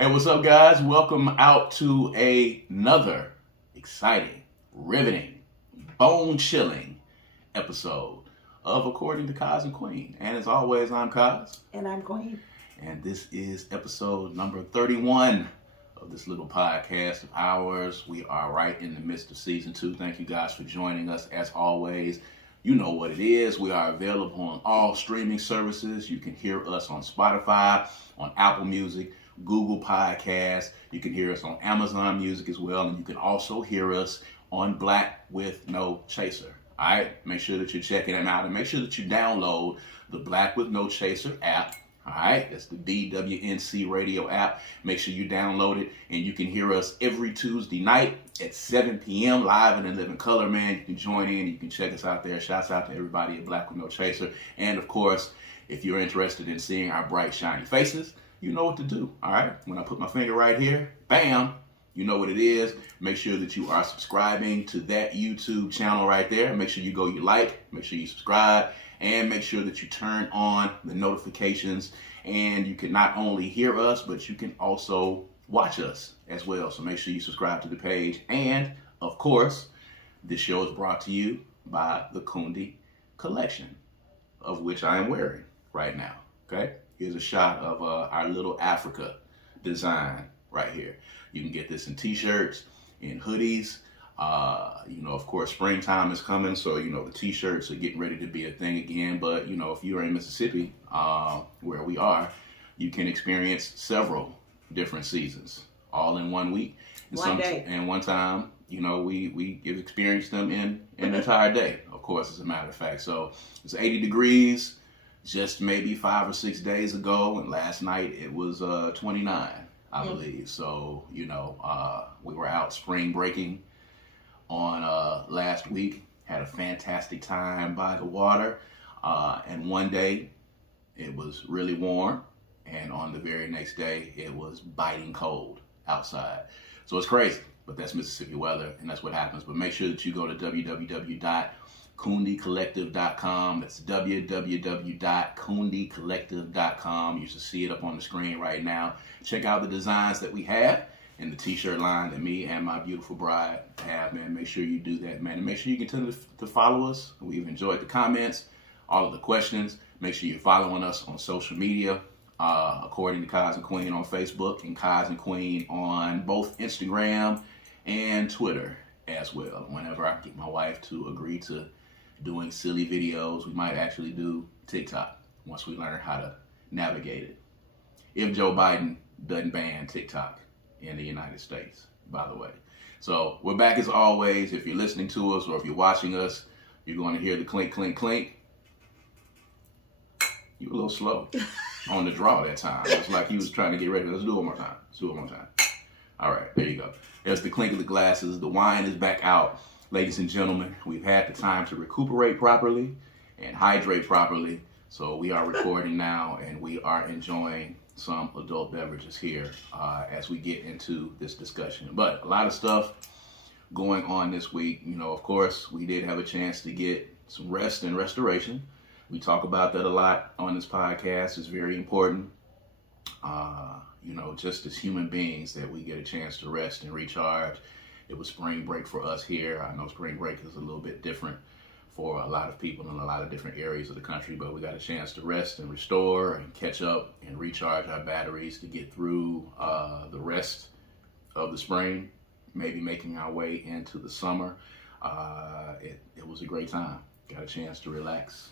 Hey, what's up, guys? Welcome out to another exciting, riveting, bone-chilling episode of According to Kaz and Queen. And as always, I'm Kaz. And I'm Queen. And this is episode number 31 of this little podcast of ours. We are right in the midst of season 2. Thank you guys for joining us. As always, you know what it is. We are available on all streaming services. You can hear us on Spotify, on Apple Music, Google Podcasts. You can hear us on Amazon Music as well. And you can also hear us on Black with No Chaser. All right? Make sure that you're checking them out. And make sure that you download the Black with No Chaser app. All right? That's the BWNC radio app. Make sure you download it. And you can hear us every Tuesday night at 7 p.m. live and in living color, man. You can join in. You can check us out there. Shouts out to everybody at Black with No Chaser. And, of course, if you're interested in seeing our bright, shiny faces, you know what to do, all right? When I put my finger right here, bam, you know what it is. Make sure that you are subscribing to that YouTube channel right there. Make sure you like, make sure you subscribe, and make sure that you turn on the notifications. And you can not only hear us, but you can also watch us as well. So make sure you subscribe to the page. And, of course, this show is brought to you by the Kundi collection, of which I am wearing right now, okay? Here's a shot of our little Africa design right here. You can get this in t-shirts, in hoodies. Of course, springtime is coming, so, the t-shirts are getting ready to be a thing again. But, if you're in Mississippi, where we are, you can experience several different seasons all in 1 week. And one time, we experienced them in an entire day, of course, as a matter of fact. So it's 80 degrees. Just maybe 5 or 6 days ago, and last night it was 29, I believe. So, we were out spring breaking on last week, had a fantastic time by the water, and one day it was really warm, and on the very next day it was biting cold outside. So it's crazy, but that's Mississippi weather, and that's what happens. But make sure that you go to www.kundicollective.com. That's www.kundicollective.com. You should see it up on the screen right now. Check out the designs that we have and the t-shirt line that me and my beautiful bride have, man. Make sure you do that, man. And make sure you continue to follow us. We've enjoyed the comments, all of the questions. Make sure you're following us on social media, according to Kaz and Queen on Facebook, and Kaz and Queen on both Instagram and Twitter as well. Whenever I get my wife to agree to doing silly videos, we might actually do TikTok once we learn how to navigate it. If Joe Biden doesn't ban TikTok in the United States, by the way. So we're back as always. If you're listening to us or if you're watching us, you're going to hear the clink, clink, clink. You were a little slow on the draw that time. It's like he was trying to get ready. Let's do it one more time. All right, there you go. There's the clink of the glasses. The wine is back out. Ladies and gentlemen, we've had the time to recuperate properly and hydrate properly. So we are recording now, and we are enjoying some adult beverages here as we get into this discussion. But a lot of stuff going on this week. Of course, we did have a chance to get some rest and restoration. We talk about that a lot on this podcast. It's very important. Just as human beings, that we get a chance to rest and recharge. It was spring break for us here. I know spring break is a little bit different for a lot of people in a lot of different areas of the country, but we got a chance to rest and restore and catch up and recharge our batteries to get through the rest of the spring, maybe making our way into the summer. It was a great time. Got a chance to relax.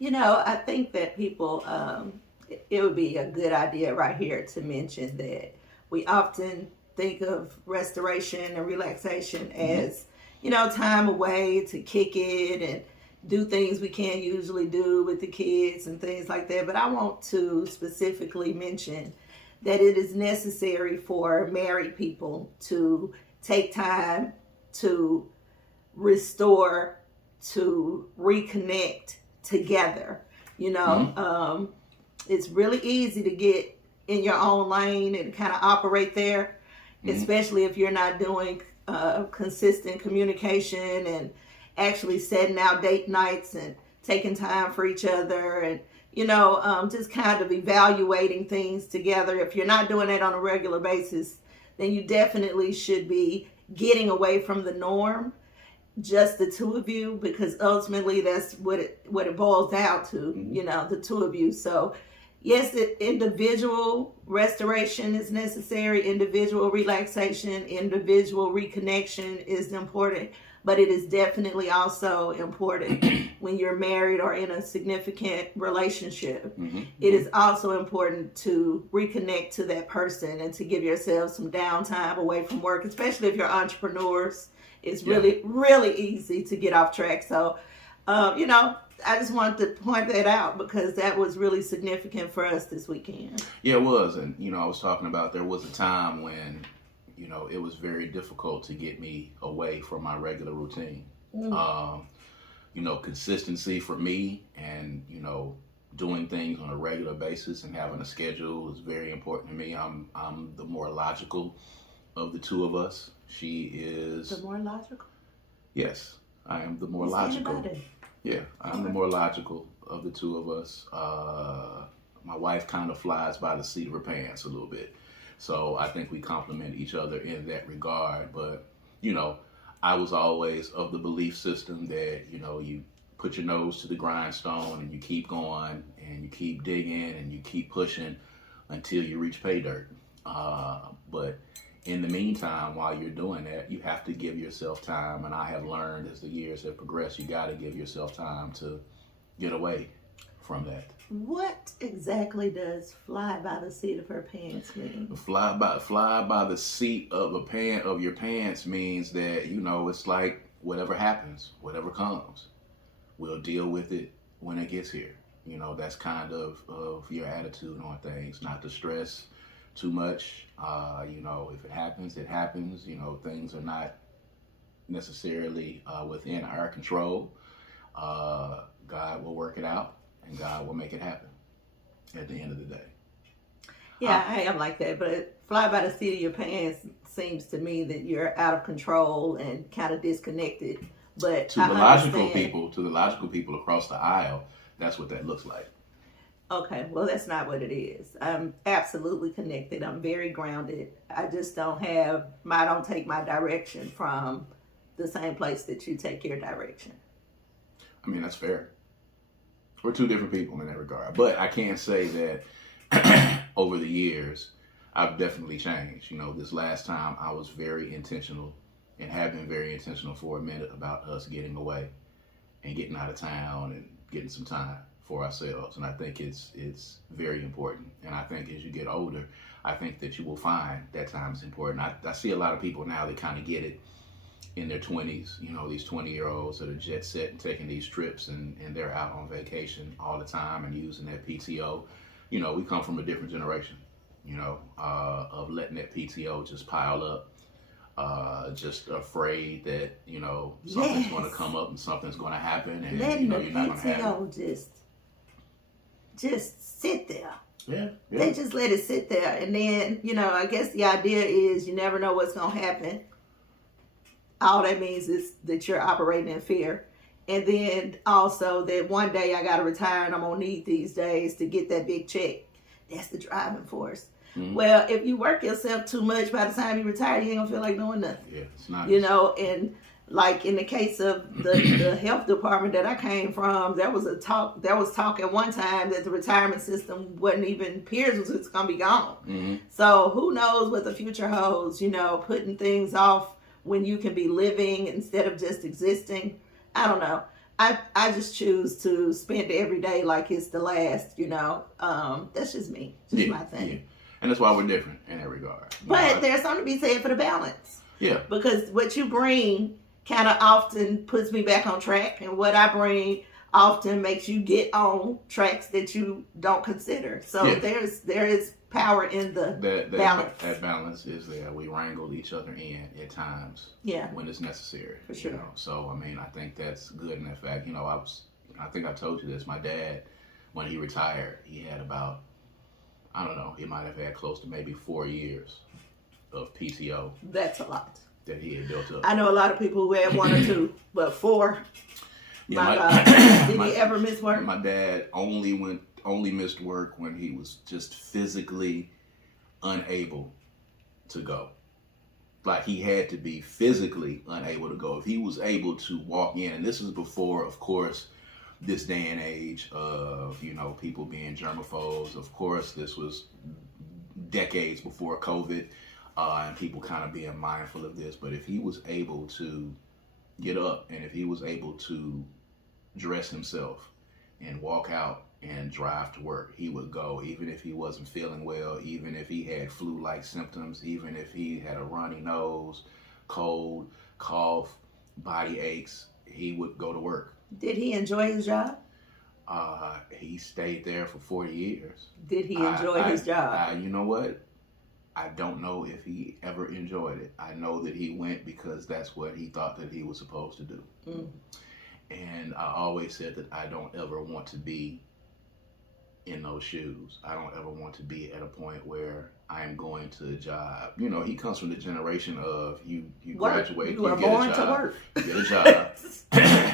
I think that people, it would be a good idea right here to mention that we often think of restoration and relaxation as, time away to kick it and do things we can't usually do with the kids and things like that. But I want to specifically mention that it is necessary for married people to take time to restore, to reconnect together. It's really easy to get in your own lane and kind of operate there, especially if you're not doing consistent communication and actually setting out date nights and taking time for each other and just kind of evaluating things together. If you're not doing that on a regular basis, then you definitely should be getting away from the norm, just the two of you, because ultimately that's what it boils down to, the two of you. So yes, individual restoration is necessary, individual relaxation, individual reconnection is important, but it is definitely also important when you're married or in a significant relationship. It is also important to reconnect to that person and to give yourself some downtime away from work, especially if you're entrepreneurs. It's really, really easy to get off track. So, I just wanted to point that out because that was really significant for us this weekend. Yeah, it was. And, I was talking about there was a time when, it was very difficult to get me away from my regular routine. Consistency for me and, doing things on a regular basis and having a schedule is very important to me. I'm the more logical of the two of us. She is... The more logical? Yes, I am the more logical. Yeah, I'm the more logical of the two of us. My wife kind of flies by the seat of her pants a little bit. So I think we complement each other in that regard. But, I was always of the belief system that, you put your nose to the grindstone and you keep going and you keep digging and you keep pushing until you reach pay dirt. But in the meantime, while you're doing that, you have to give yourself time. And I have learned as the years have progressed, you got to give yourself time to get away from that. What exactly does fly by the seat of her pants mean? Fly by the seat of your pants means that, it's like whatever happens, whatever comes, we'll deal with it when it gets here. That's kind of your attitude on things, not to stress too much. If it happens, it happens. Things are not necessarily within our control. God will work it out and God will make it happen at the end of the day. Yeah, I am like that, but fly by the seat of your pants seems to me that you're out of control and kind of disconnected. But to the logical people across the aisle, that's what that looks like. Okay, well, that's not what it is. I'm absolutely connected. I'm very grounded. I just don't take my direction from the same place that you take your direction. I mean, that's fair. We're two different people in that regard. But I can say that over the years, I've definitely changed. This last time I was very intentional and have been very intentional for a minute about us getting away and getting out of town and getting some time for ourselves. And I think it's very important. And I think as you get older, I think that you will find that time is important. I see a lot of people now that kind of get it in their 20s, these 20-year-olds that are jet set and taking these trips and they're out on vacation all the time and using that PTO. We come from a different generation, of letting that PTO just pile up, just afraid that, something's going to come up and something's going to happen and, letting you're not going to have PTO just sit there. Yeah. They just let it sit there. And then, I guess the idea is you never know what's going to happen. All that means is that you're operating in fear. And then also that one day I got to retire and I'm going to need these days to get that big check. That's the driving force. Mm-hmm. Well, if you work yourself too much, by the time you retire, you ain't going to feel like doing nothing. Yeah, it's not. And like in the case of the health department that I came from, there was talk at one time that the retirement system wasn't even, appears it's going to be gone. Mm-hmm. So who knows what the future holds, putting things off when you can be living instead of just existing. I don't know. I just choose to spend every day like it's the last, that's just me. Just my thing. Yeah. And that's why we're different in that regard. But there's something to be said for the balance. Yeah. Because what you bring kind of often puts me back on track, and what I bring often makes you get on tracks that you don't consider. So yeah. there is power in the balance. That balance is there. We wrangle each other in at times. Yeah. When it's necessary. For sure. So I mean, I think that's good in that fact. I think I told you this. My dad, when he retired, he had about, I don't know, he might have had close to maybe 4 years of PTO. That's a lot. That he had built up. I know a lot of people who had 1 or 2, but 4. Yeah, my God. Did he ever miss work? My dad only only missed work when he was just physically unable to go. Like, he had to be physically unable to go. If he was able to walk in, and this is before, of course, this day and age of, people being germaphobes. Of course, this was decades before COVID, and people kind of being mindful of this. But if he was able to get up, and if he was able to dress himself and walk out and drive to work, he would go, even if he wasn't feeling well, even if he had flu-like symptoms, even if he had a runny nose, cold, cough, body aches, he would go to work. Did he enjoy his job? He stayed there for 40 years. Did he enjoy his job? You know what? I don't know if he ever enjoyed it. I know that he went because that's what he thought that he was supposed to do. Mm. And I always said that I don't ever want to be in those shoes. I don't ever want to be at a point where I'm going to a job. He comes from the generation of you graduate, you are born to work. You get a job.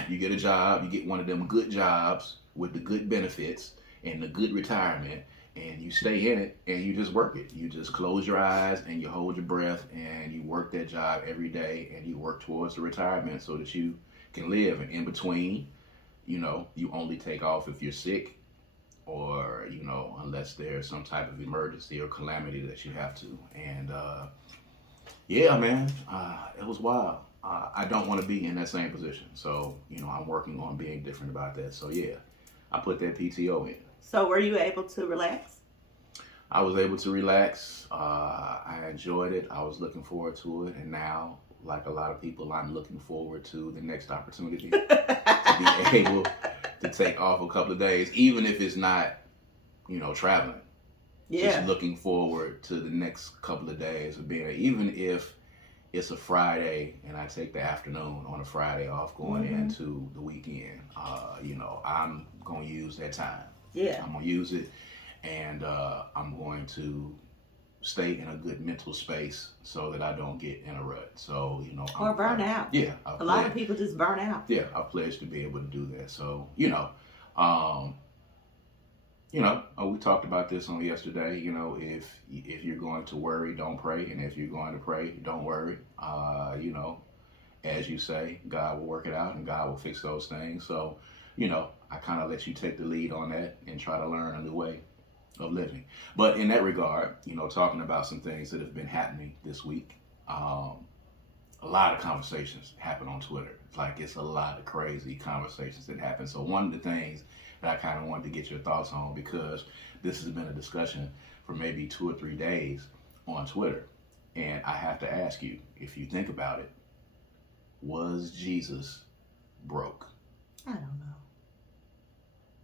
You get a job, you get one of them good jobs with the good benefits and the good retirement, and you stay in it and you just work it. You just close your eyes and you hold your breath and you work that job every day and you work towards the retirement so that you can live. And in between, you only take off if you're sick, or, unless there's some type of emergency or calamity that you have to. And, yeah, man, it was wild. I don't want to be in that same position. So, I'm working on being different about that. So, yeah, I put that PTO in. So, were you able to relax? I was able to relax. I enjoyed it. I was looking forward to it. And now, like a lot of people, I'm looking forward to the next opportunity to be able to take off a couple of days, even if it's not, traveling. Yeah. Just looking forward to the next couple of days of being there. Even if it's a Friday and I take the afternoon on a Friday off going into the weekend, I'm going to use that time. Yeah. I'm going to use it, and I'm going to stay in a good mental space so that I don't get in a rut. So, or burn out. Yeah. A lot of people just burn out. Yeah, I pledge to be able to do that. So, we talked about this on yesterday. If you're going to worry, don't pray. And if you're going to pray, don't worry. As you say, God will work it out and God will fix those things. So, I kind of let you take the lead on that and try to learn a new way of living. But in that regard, talking about some things that have been happening this week, a lot of conversations happen on Twitter. It's a lot of crazy conversations that happen. So one of the things that I kind of wanted to get your thoughts on, because this has been a discussion for maybe 2 or 3 days on Twitter, and I have to ask you, if you think about it, was Jesus broke? I don't know.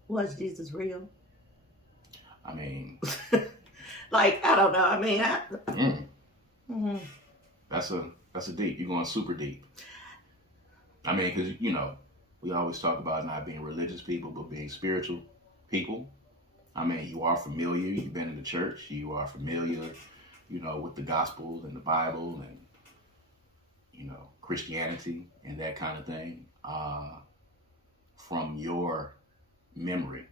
Was Jesus real? I mean, I don't know. I mean, that's a deep. You're going super deep. I mean, because we always talk about not being religious people, but being spiritual people. I mean, you are familiar. You've been in the church. You are familiar, with the gospel and the Bible and Christianity and that kind of thing. From your memory,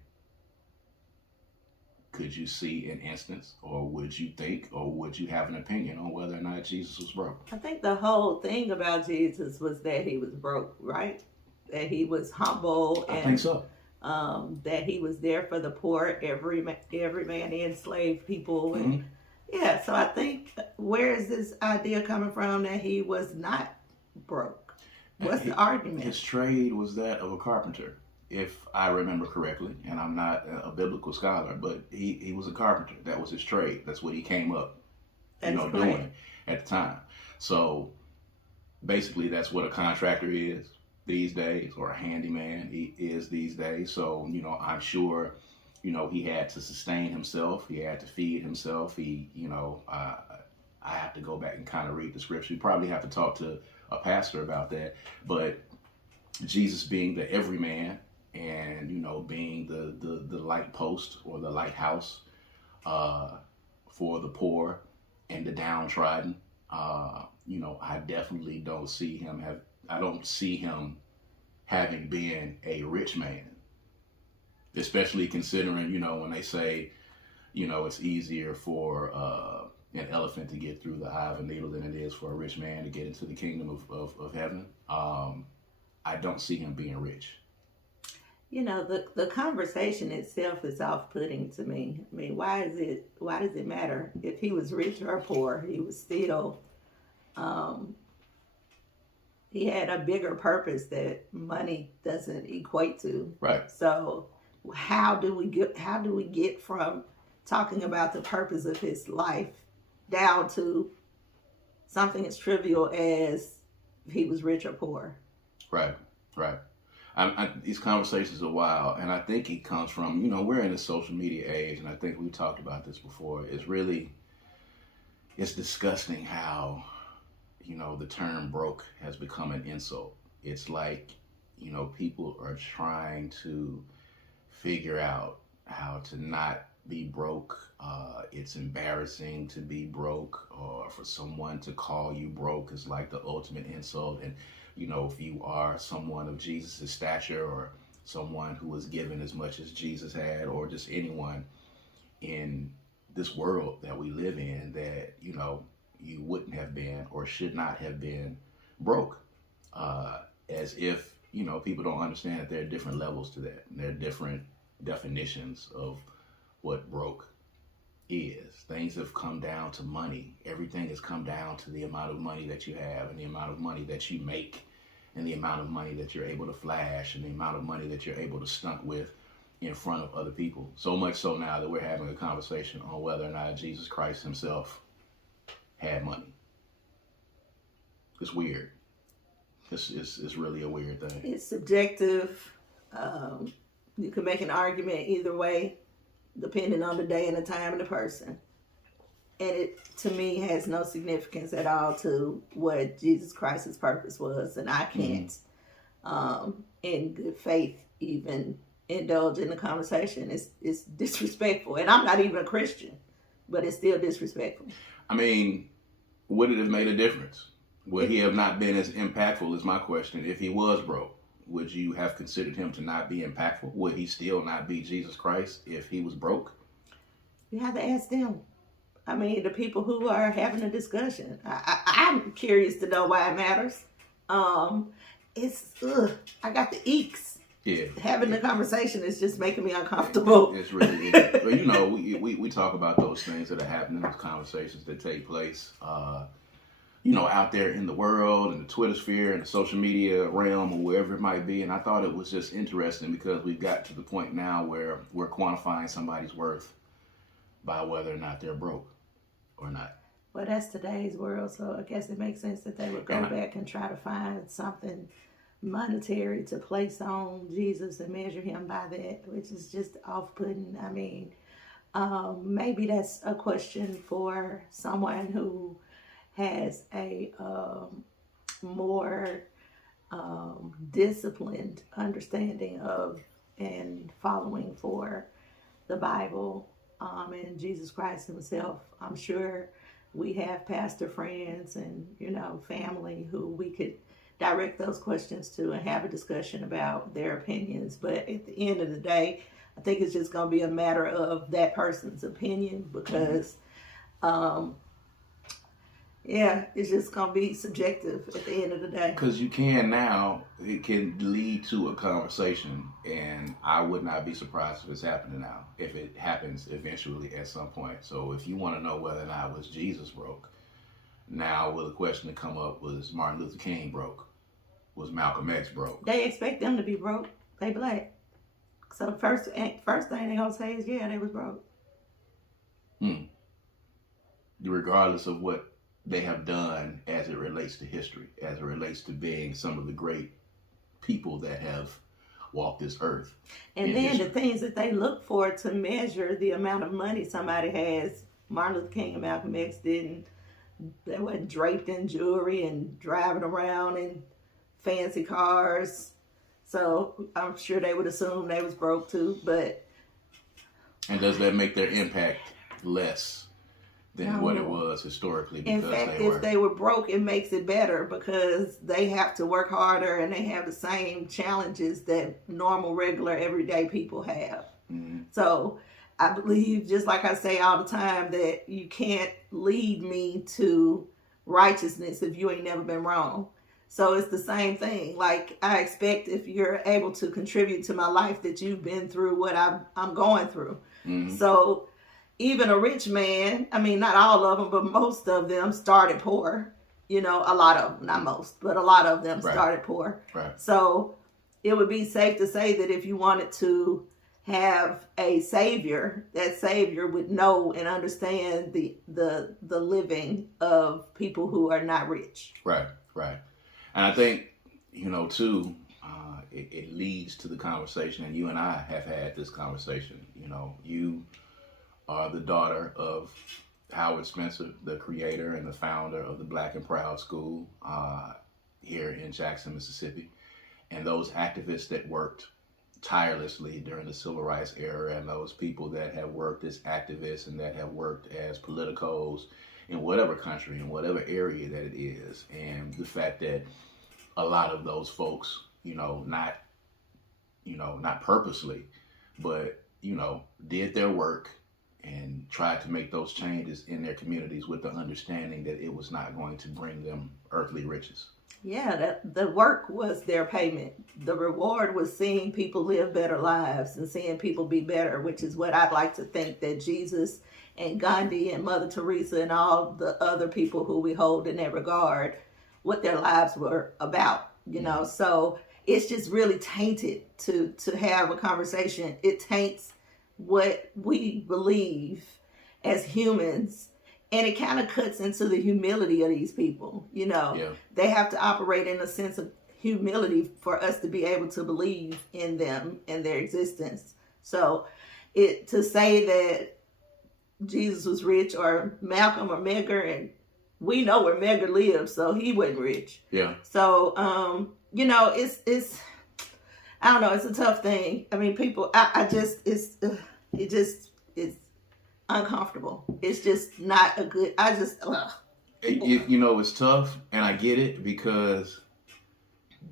could you see an instance, or would you think, or would you have an opinion on whether or not Jesus was broke? I think the whole thing about Jesus was that he was broke, right? That he was humble. And, I think so. That he was there for the poor, every man, the enslaved people. And, yeah, so I think, where is this idea coming from that he was not broke? What's the argument? His trade was that of a carpenter, if I remember correctly, and I'm not a biblical scholar, but he was a carpenter. That was his trade. That's what he came up, doing at the time. So basically, that's what a contractor is these days, or a handyman is these days. So, I'm sure, he had to sustain himself. He had to feed himself. I have to go back and kind of read the scripture. You probably have to talk to a pastor about that. But Jesus being the everyman, and being the light post or the lighthouse for the poor and the downtrodden, I definitely don't see him having been a rich man. Especially considering, when they say, it's easier for an elephant to get through the eye of a needle than it is for a rich man to get into the kingdom of heaven. I don't see him being rich. The conversation itself is off-putting to me. I mean, why does it matter if he was rich or poor? He was still, he had a bigger purpose that money doesn't equate to. Right. So how do we get from talking about the purpose of his life down to something as trivial as if he was rich or poor? Right. These conversations are wild, and I think it comes from, we're in a social media age, and I think we've talked about this before. It's disgusting how, the term broke has become an insult. It's like, people are trying to figure out how to not be broke. It's embarrassing to be broke, or for someone to call you broke is like the ultimate insult. And if you are someone of Jesus' stature, or someone who was given as much as Jesus had, or just anyone in this world that we live in, that, you wouldn't have been or should not have been broke. As if, people don't understand that there are different levels to that. And there are different definitions of what broke is. Things have come down to money. Everything has come down to the amount of money that you have, and the amount of money that you make, and the amount of money that you're able to flash, and the amount of money that you're able to stunt with in front of other people. So much so now that we're having a conversation on whether or not Jesus Christ himself had money. It's weird. It's really a weird thing. It's subjective. You can make an argument either way, depending on the day and the time and the person. And it, to me, has no significance at all to what Jesus Christ's purpose was. And I can't, in good faith, even indulge in the conversation. It's disrespectful. And I'm not even a Christian, but it's still disrespectful. I mean, would it have made a difference? Would he have not been as impactful, is my question. If he was broke, would you have considered him to not be impactful? Would he still not be Jesus Christ if he was broke? You have to ask them. I mean, the people who are having a discussion. I'm curious to know why it matters. I got the eeks. Yeah. Having the conversation is just making me uncomfortable. It's really is. But we talk about those things that are happening, those conversations that take place, out there in the world, in the Twitter sphere, in the social media realm, or wherever it might be. And I thought it was just interesting because we've got to the point now where we're quantifying somebody's worth by whether or not they're broke or not. Well, that's today's world, so I guess it makes sense that they would go back and try to find something monetary to place on Jesus and measure him by that, which is just off-putting. I mean, maybe that's a question for someone who has a more disciplined understanding of and following for the Bible and Jesus Christ himself. I'm sure we have pastor friends and, family who we could direct those questions to and have a discussion about their opinions. But at the end of the day, I think it's just going to be a matter of that person's opinion because, it's just going to be subjective at the end of the day. Because it can lead to a conversation, and I would not be surprised if it's happening now, if it happens eventually at some point. So if you want to know whether or not was Jesus broke, now will the question to come up, was Martin Luther King broke? Was Malcolm X broke? They expect them to be broke. They black. So the first thing they're going to say is, yeah, they was broke. Regardless of what they have done as it relates to history, as it relates to being some of the great people that have walked this earth. And then the things that they look for to measure the amount of money somebody has, Martin Luther King and Malcolm X didn't. They weren't draped in jewelry and driving around in fancy cars. So I'm sure they would assume they was broke too, but. And does that make their impact less than what it was historically. In fact, if they were broke, it makes it better because they have to work harder and they have the same challenges that normal, regular, everyday people have. Mm-hmm. So I believe, just like I say all the time, that you can't lead me to righteousness if you ain't never been wrong. So it's the same thing. Like, I expect if you're able to contribute to my life that you've been through what I'm going through. Mm-hmm. So even a rich man, I mean, not all of them, but most of them started poor. A lot of them, not most, but a lot of them started poor. Right. So it would be safe to say that if you wanted to have a savior, that savior would know and understand the living of people who are not rich. Right. And I think, too, it leads to the conversation, and you and I have had this conversation. You are the daughter of Howard Spencer, the creator and the founder of the Black and Proud School here in Jackson, Mississippi. And those activists that worked tirelessly during the Civil Rights era, and those people that have worked as activists and that have worked as politicos in whatever country, in whatever area that it is. And the fact that a lot of those folks, not purposely, but, did their work and tried to make those changes in their communities with the understanding that it was not going to bring them earthly riches. Yeah, the work was their payment. The reward was seeing people live better lives and seeing people be better, which is what I'd like to think that Jesus and Gandhi and Mother Teresa and all the other people who we hold in that regard, what their lives were about, So it's just really tainted to have a conversation. It taints what we believe as humans. And it kind of cuts into the humility of these people. They have to operate in a sense of humility for us to be able to believe in them and their existence. So to say that Jesus was rich or Malcolm or Medgar, and we know where Medgar lived, so he wasn't rich. Yeah. So, it's I don't know, it's a tough thing. I mean, people, it's uncomfortable. It's just not a good, it's tough, and I get it, because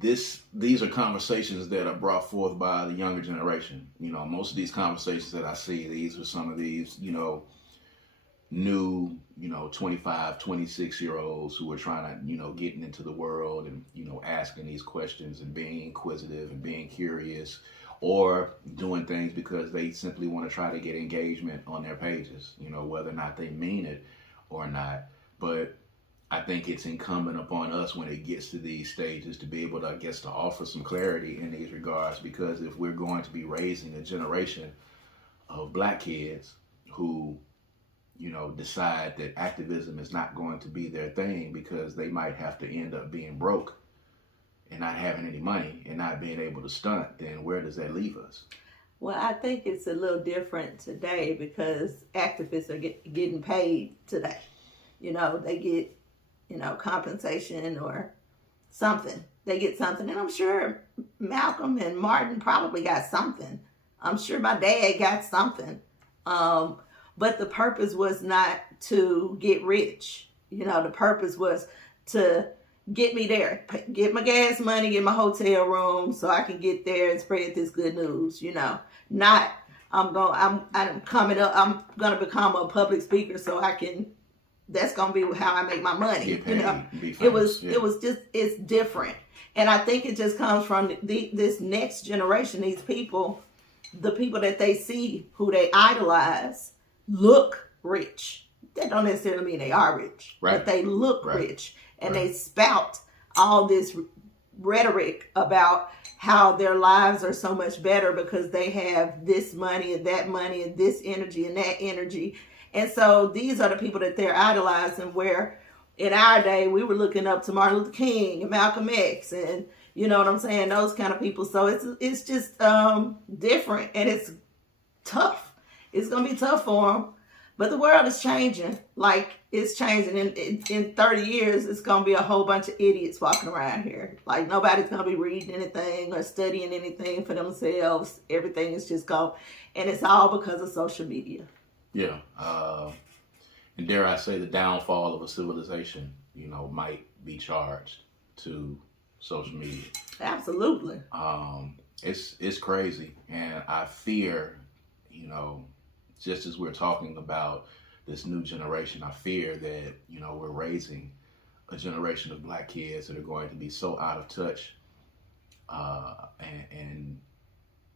these are conversations that are brought forth by the younger generation. Most of these conversations that I see, these are some of these, new, 25, 26-year-olds who are trying to, getting into the world and, asking these questions and being inquisitive and being curious, or doing things because they simply want to try to get engagement on their pages, whether or not they mean it or not. But I think it's incumbent upon us when it gets to these stages to be able to, to offer some clarity in these regards, because if we're going to be raising a generation of Black kids who, decide that activism is not going to be their thing because they might have to end up being broke and not having any money and not being able to stunt, then where does that leave us? Well, I think it's a little different today because activists are getting paid today. They get, compensation or something. They get something. And I'm sure Malcolm and Martin probably got something. I'm sure my dad got something. But the purpose was not to get rich. The purpose was to get me there, get my gas money, get my hotel room so I can get there and spread this good news. Not I'm coming up. I'm gonna become a public speaker so I can. That's gonna be how I make my money. Get paid, be famous. Yeah. It was just, it's different, and I think it just comes from this next generation. These people, the people that they see who they idolize, look rich. That don't necessarily mean they are rich, but they look rich, and they spout all this rhetoric about how their lives are so much better because they have this money and this energy and that energy. And so these are the people that they're idolizing, where in our day we were looking up to Martin Luther King and Malcolm X and you know what I'm saying, those kind of people. So it's just different, and it's tough. It's going to be tough for them. But the world is changing. Like, it's changing. In 30 years, it's going to be a whole bunch of idiots walking around here. Like, nobody's going to be reading anything or studying anything for themselves. Everything is just gone. And it's all because of social media. Yeah. and dare I say, the downfall of a civilization, might be charged to social media. Absolutely. It's crazy, and I fear, just as we're talking about this new generation, I fear that we're raising a generation of black kids that are going to be so out of touch and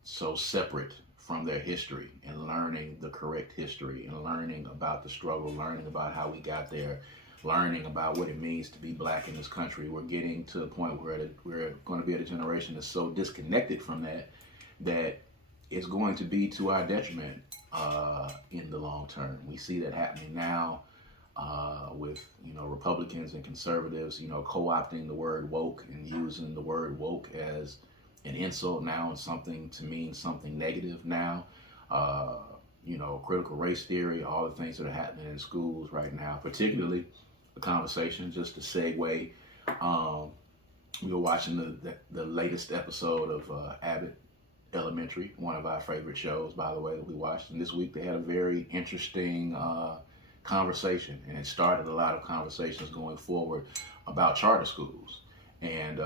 so separate from their history, and learning the correct history, and learning about the struggle, learning about how we got there, learning about what it means to be black in this country. We're getting to a point where we're going to be at a generation that's so disconnected from that it's going to be to our detriment in the long term. We see that happening now with Republicans and conservatives, co-opting the word woke and using the word woke as an insult now, and something to mean something negative now. Critical race theory, all the things that are happening in schools right now, particularly the conversation, just to segue. We were watching the latest episode of Abbott Elementary, one of our favorite shows, by the way, that we watched. And this week they had a very interesting conversation, and it started a lot of conversations going forward about charter schools. And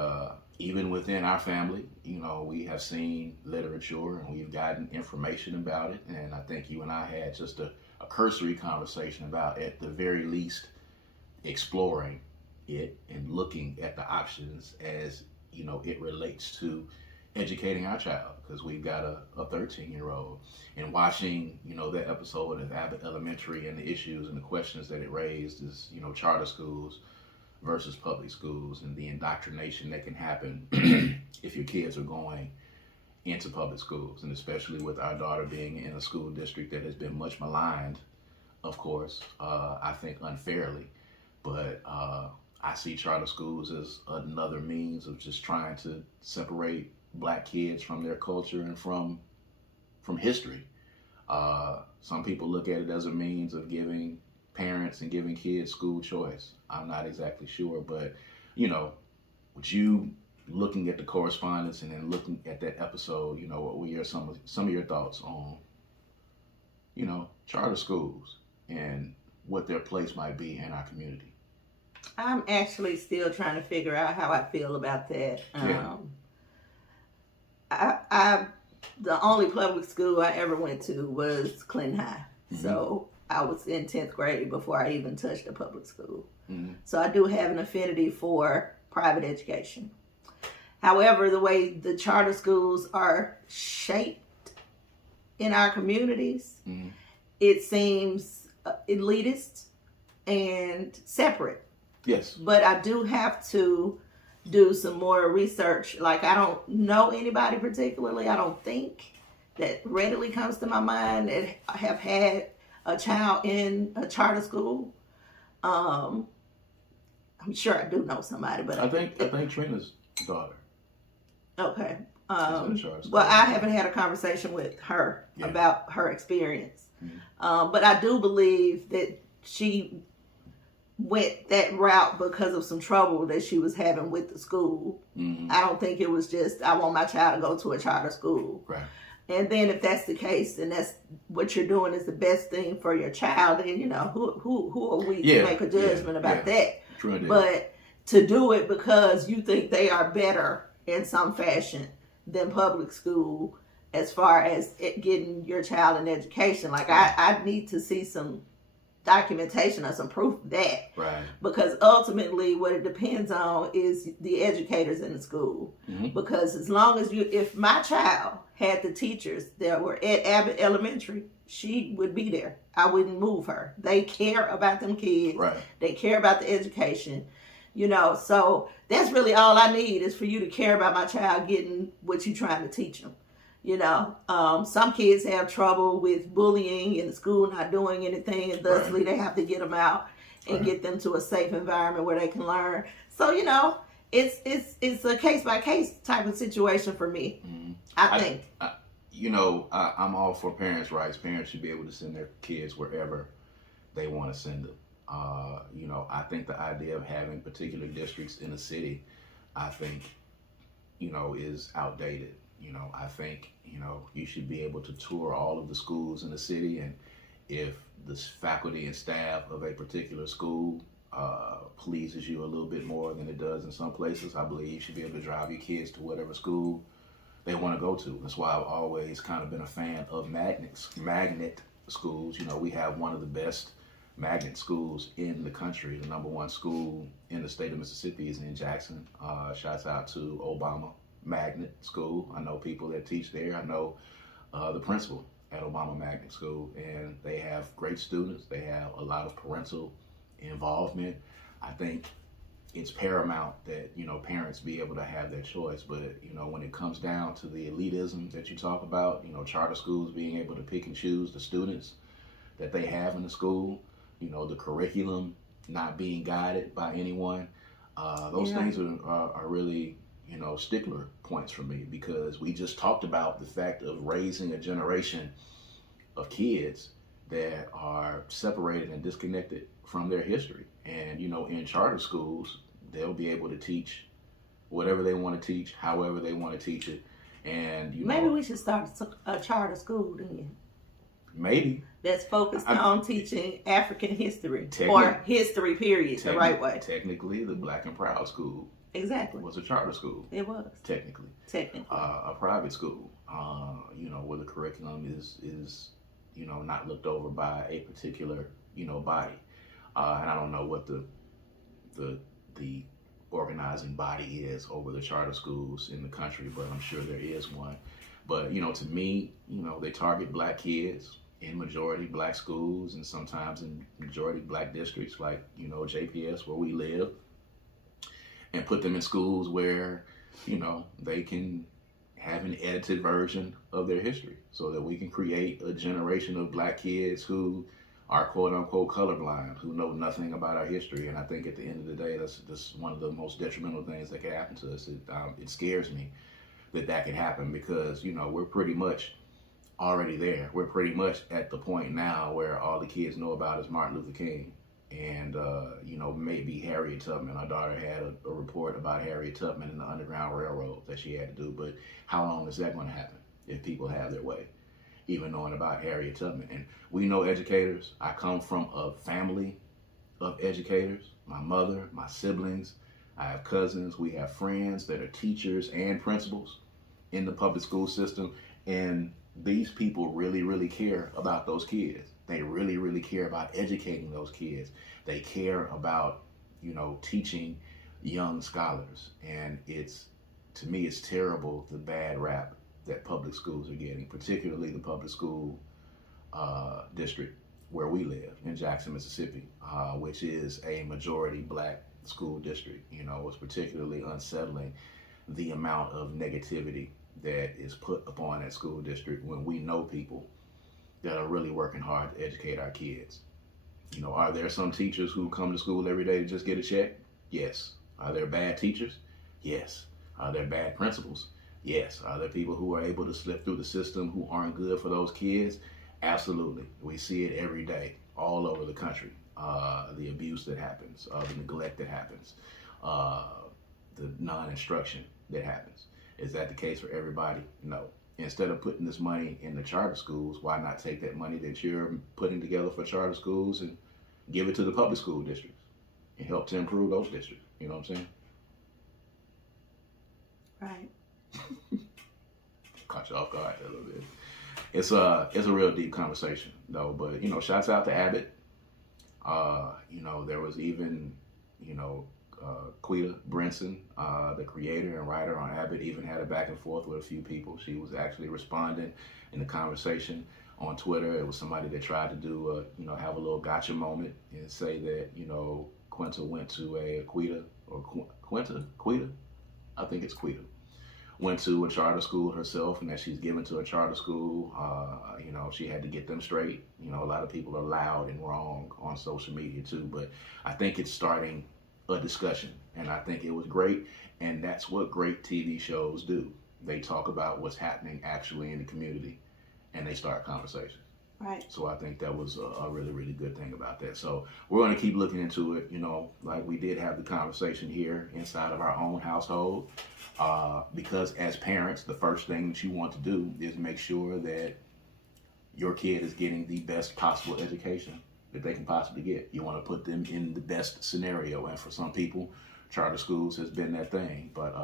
even within our family, we have seen literature and we've gotten information about it. And I think you and I had just a cursory conversation about, at the very least, exploring it and looking at the options as, it relates to educating our child, because we've got a 13-year-old. And watching, that episode of Abbott Elementary and the issues and the questions that it raised is, charter schools versus public schools, and the indoctrination that can happen if your kids are going into public schools, and especially with our daughter being in a school district that has been much maligned, of course, I think unfairly. But I see charter schools as another means of just trying to separate black kids from their culture and from history. Some people look at it as a means of giving parents and giving kids school choice. I'm not exactly sure, but with you looking at the correspondence and then looking at that episode, what were some of your thoughts on charter schools and what their place might be in our community? I'm actually still trying to figure out how I feel about that. The only public school I ever went to was Clinton High. Mm-hmm. So I was in 10th grade before I even touched a public school. Mm-hmm. So I do have an affinity for private education. However, the way the charter schools are shaped in our communities, mm-hmm. it seems elitist and separate. Yes. But I do have to do some more research. Like, I don't know anybody particularly, I don't think, that readily comes to my mind that have had a child in a charter school. I'm sure I do know somebody, but I think Trina's daughter. Okay. Well, I haven't had a conversation with her about her experience. Mm-hmm. But I do believe that she went that route because of some trouble that she was having with the school. Mm-hmm. I don't think it was just, I want my child to go to a charter school. Right. And then if that's the case, and that's what you're doing is the best thing for your child, then who are we to make a judgment about that? True. But to do it because you think they are better in some fashion than public school as far as getting your child an education, like I need to see some documentation or some proof of that. Right. Because ultimately what it depends on is the educators in the school. Mm-hmm. Because as long as if my child had the teachers that were at Abbott Elementary, she would be there. I wouldn't move her. They care about them kids. Right. They care about the education. So that's really all I need is for you to care about my child getting what you're trying to teach them. Some kids have trouble with bullying in the school, not doing anything, and thusly they have to get them out and get them to a safe environment where they can learn. So, it's a case by case type of situation for me. Mm-hmm. I think. I'm all for parents' rights. Parents should be able to send their kids wherever they want to send them. I think the idea of having particular districts in a city, I think, is outdated. I think, you should be able to tour all of the schools in the city, and if the faculty and staff of a particular school pleases you a little bit more than it does in some places. I believe you should be able to drive your kids to whatever school they want to go to. That's why I've always kind of been a fan of magnet schools. You know, we have one of the best magnet schools in the country. The #1 school in the state of Mississippi is in Jackson. Shouts out to Obama Magnet School. I know people that teach there. I know the principal at Obama Magnet School, and they have great students. They have a lot of parental involvement. I think it's paramount that, you know, parents be able to have their choice. But, you know, when it comes down to the elitism that you talk about, you know, charter schools being able to pick and choose the students that they have in the school, you know, the curriculum not being guided by anyone, those things are really, you know, stickler points for me, because we just talked about the fact of raising a generation of kids that are separated and disconnected from their history. And, you know, in charter schools, they'll be able to teach whatever they want to teach, however they want to teach it. And, you maybe know, we should start a charter school then. Maybe. That's focused on teaching African history, or history, period, the right way. Technically, the Black and Proud School Exactly. was a charter school. It was. Technically. A private school, you know, where the curriculum is, you know, not looked over by a particular, you know, body. And I don't know what the organizing body is over the charter schools in the country, but I'm sure there is one. But, you know, to me, you know, they target Black kids in majority Black schools, and sometimes in majority Black districts like, you know, JPS, where we live, and put them in schools where, you know, they can have an edited version of their history, so that we can create a generation of Black kids who are quote unquote colorblind, who know nothing about our history. And I think at the end of the day, that's one of the most detrimental things that can happen to us. It scares me that could happen, because, you know, we're pretty much already there. We're pretty much at the point now where all the kids know about is Martin Luther King and, you know, maybe Harriet Tubman. Our daughter had a report about Harriet Tubman and the Underground Railroad that she had to do. But how long is that going to happen if people have their way, even knowing about Harriet Tubman? And we know educators. I come from a family of educators. My mother, my siblings, I have cousins. We have friends that are teachers and principals in the public school system. And these people really, really care about those kids. They really, really care about educating those kids. They care about, you know, teaching young scholars. And to me, it's terrible, the bad rap that public schools are getting, particularly the public school district where we live in Jackson, Mississippi, which is a majority Black school district. You know, it's particularly unsettling the amount of negativity that is put upon that school district when we know people that are really working hard to educate our kids. You know, are there some teachers who come to school every day to just get a check? Yes. Are there bad teachers? Yes. Are there bad principals? Yes. Are there people who are able to slip through the system who aren't good for those kids? Absolutely. We see it every day, all over the country. The abuse that happens, the neglect that happens, the non-instruction that happens. Is that the case for everybody? No. Instead of putting this money in the charter schools, why not take that money that you're putting together for charter schools and give it to the public school districts and help to improve those districts? You know what I'm saying? Right. Caught you off guard a little bit. It's a real deep conversation though. But, you know, shouts out to Abbott. You know, there was even, you know, Quita Brinson, the creator and writer on Abbott, even had a back and forth with a few people. She was actually responding in the conversation on Twitter. It was somebody that tried to do, you know, have a little gotcha moment and say that, you know, Quinta went to a Quita, I think it's Quita, went to a charter school herself, and that she's given to a charter school. You know, she had to get them straight. You know, a lot of people are loud and wrong on social media too, but I think it's starting a discussion, and I think it was great. And that's what great TV shows do. They talk about what's happening actually in the community, and they start conversations. Right. So I think that was a really, really good thing about that. So we're going to keep looking into it, you know, like we did have the conversation here inside of our own household, because as parents, the first thing that you want to do is make sure that your kid is getting the best possible education that they can possibly get. You want to put them in the best scenario. And for some people, charter schools has been that thing. But,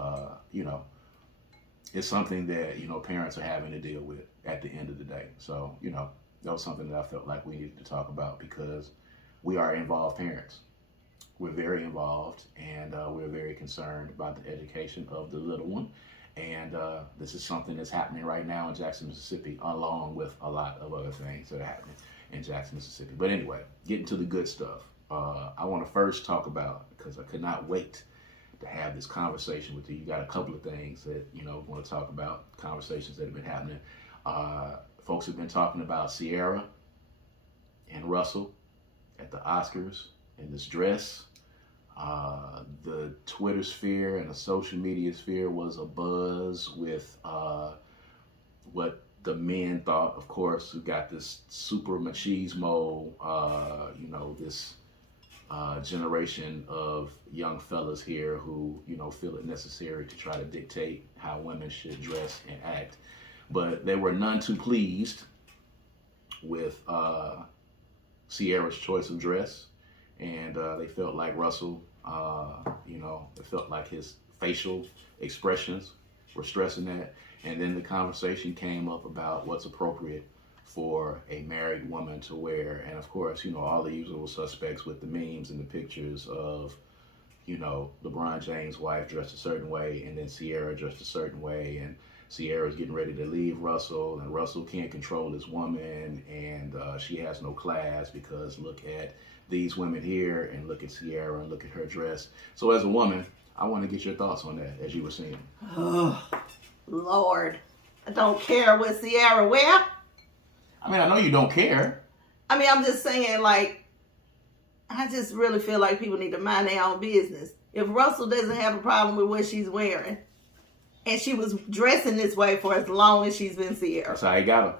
it's something that, parents are having to deal with at the end of the day. So, that was something that I felt like we needed to talk about because we are involved parents. We're very involved, and we're very concerned about the education of the little one. And this is something that's happening right now in Jackson, Mississippi, along with a lot of other things that are happening in Jackson, Mississippi. But anyway, getting to the good stuff. I want to first talk about, because I could not wait to have this conversation with you. You got a couple of things that, want to talk about, conversations that have been happening. Folks have been talking about Ciara and Russell at the Oscars in this dress. The Twitter sphere and the social media sphere was abuzz with what the men thought, of course, who got this super machismo, this generation of young fellas here who, feel it necessary to try to dictate how women should dress and act. But they were none too pleased with Ciara's choice of dress. And they felt like Russell, it felt like his facial expressions were stressing that. And then the conversation came up about what's appropriate for a married woman to wear. And of course, all the usual suspects with the memes and the pictures of, LeBron James' wife dressed a certain way and then Ciara dressed a certain way. And Ciara's getting ready to leave Russell, and Russell can't control his woman, and she has no class because look at these women here and look at Ciara and look at her dress. So as a woman, I want to get your thoughts on that as you were seeing. Oh, Lord. I don't care what Ciara wear. I mean, I know you don't care. I mean, I'm just saying, I just really feel like people need to mind their own business. If Russell doesn't have a problem with what she's wearing, and she was dressing this way for as long as she's been Ciara. That's how he got her.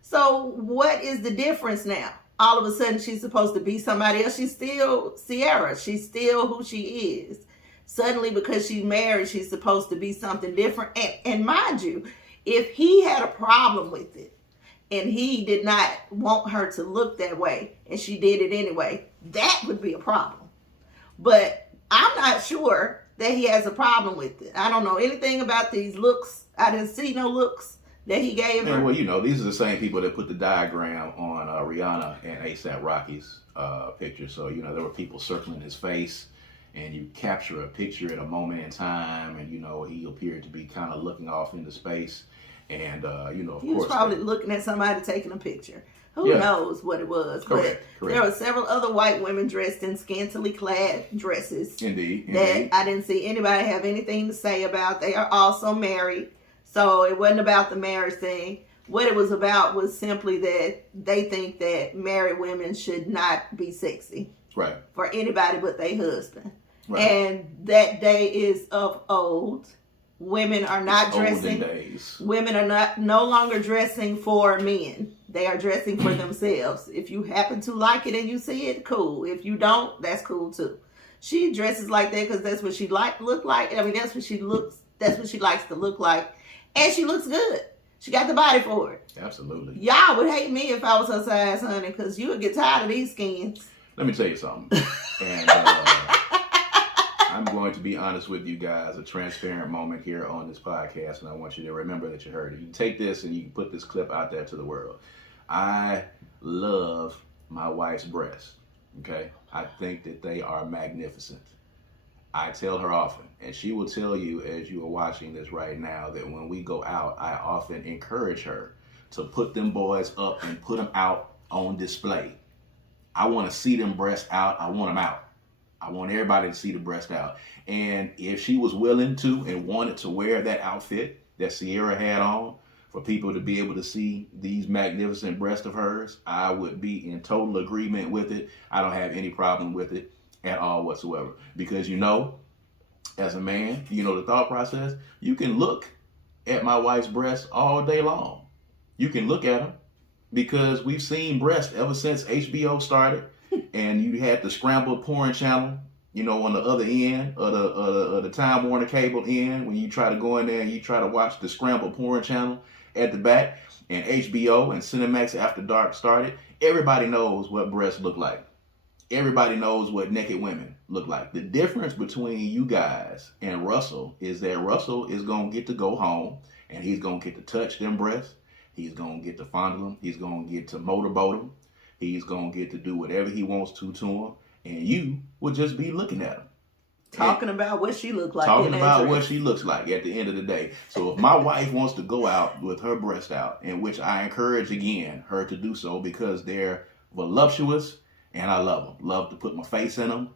So what is the difference now? All of a sudden she's supposed to be somebody else. She's still Ciara. She's still who she is. Suddenly, because she's married, she's supposed to be something different. And mind you, if he had a problem with it and he did not want her to look that way and she did it anyway, that would be a problem. But I'm not sure that he has a problem with it. I don't know anything about these looks. I didn't see no looks that he gave her. Well, these are the same people that put the diagram on Rihanna and A$AP Rocky's picture. So, there were people circling his face, and you capture a picture at a moment in time, and, he appeared to be kind of looking off into space. And, of course. He was probably looking at somebody taking a picture. Who knows what it was? Correct. There were several other white women dressed in scantily clad dresses. Indeed. That I didn't see anybody have anything to say about. They are also married. So it wasn't about the marriage thing. What it was about was simply that they think that married women should not be sexy. Right. For anybody but their husband. Right. And that day is of old. Women are not dressing. Olden days. Women are no longer dressing for men. They are dressing for themselves. If you happen to like it and you see it, cool. If you don't, that's cool too. She dresses like that because that's what she look like. I mean, that's what she looks. That's what she likes to look like, and she looks good. She got the body for it. Absolutely. Y'all would hate me if I was her size, honey, because you would get tired of these skins. Let me tell you something. And I'm going to be honest with you guys, a transparent moment here on this podcast, and I want you to remember that you heard it. You can take this and you can put this clip out there to the world. I love my wife's breasts, okay? I think that they are magnificent. I tell her often, and she will tell you as you are watching this right now, that when we go out, I often encourage her to put them boys up and put them out on display. I want to see them breasts out. I want them out. I want everybody to see the breast out. And if she was willing to and wanted to wear that outfit that Ciara had on for people to be able to see these magnificent breasts of hers, I would be in total agreement with it. I don't have any problem with it at all whatsoever. Because as a man, the thought process, you can look at my wife's breasts all day long. You can look at them because we've seen breasts ever since HBO started. And you had the scrambled porn channel, on the other end of the Time Warner cable end, when you try to go in there and you try to watch the scrambled porn channel at the back. And HBO and Cinemax After Dark started. Everybody knows what breasts look like. Everybody knows what naked women look like. The difference between you guys and Russell is that Russell is going to get to go home and he's going to get to touch them breasts. He's going to get to fondle them. He's going to get to motorboat them. He's going to get to do whatever he wants to them. And you will just be looking at him. Talking about what she looks like. Talking about what she looks like at the end of the day. So if my wife wants to go out with her breast out, in which I encourage, again, her to do so because they're voluptuous, and I love them. Love to put my face in them.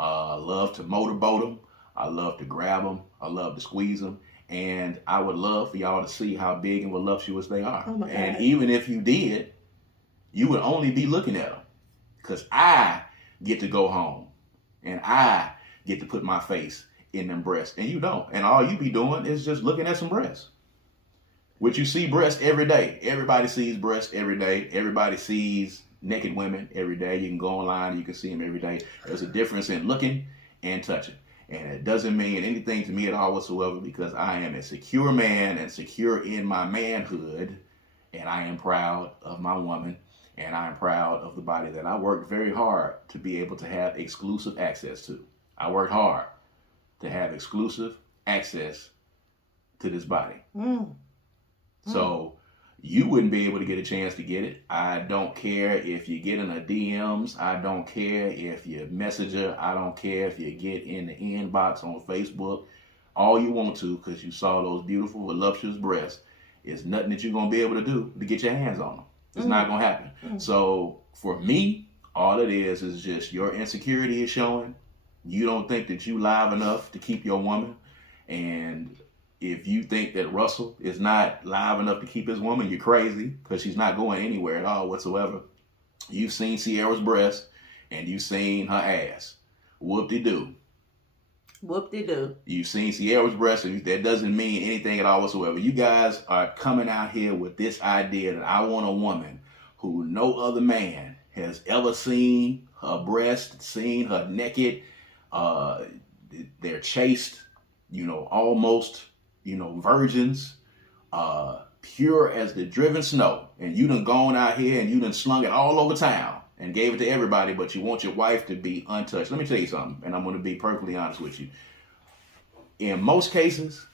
Love to motorboat them. I love to grab them. I love to squeeze them. And I would love for y'all to see how big and voluptuous they are. Oh my God. And even if you did, you would only be looking at them. Because I get to go home. And I get to put my face in them breasts. And you don't. And all you be doing is just looking at some breasts. Which you see breasts every day. Everybody sees breasts every day. Everybody sees naked women every day. You can go online and you can see them every day. There's a difference in looking and touching. And it doesn't mean anything to me at all whatsoever because I am a secure man and secure in my manhood. And I am proud of my woman. And I am proud of the body that I worked very hard to be able to have exclusive access to. I worked hard to have exclusive access to this body. So you wouldn't be able to get a chance to get it. I don't care if you get in her DMs. I don't care if you message her. I don't care if you get in the inbox on Facebook. All you want to, because you saw those beautiful, voluptuous breasts, is nothing that you're going to be able to do to get your hands on them. It's not going to happen. So for me, all it is just your insecurity is showing. You don't think that you live enough to keep your woman. And if you think that Russell is not live enough to keep his woman, you're crazy because she's not going anywhere at all whatsoever. You've seen Ciara's breast and you've seen her ass. Whoop-de-doo. Whoop-de-doo. You've seen Ciara's breast and that doesn't mean anything at all whatsoever. You guys are coming out here with this idea that I want a woman who no other man has ever seen her breast, seen her naked. They're chaste, almost, virgins, pure as the driven snow. And you done gone out here and you done slung it all over town and gave it to everybody, but you want your wife to be untouched. Let me tell you something, and I'm going to be perfectly honest with you. In most cases,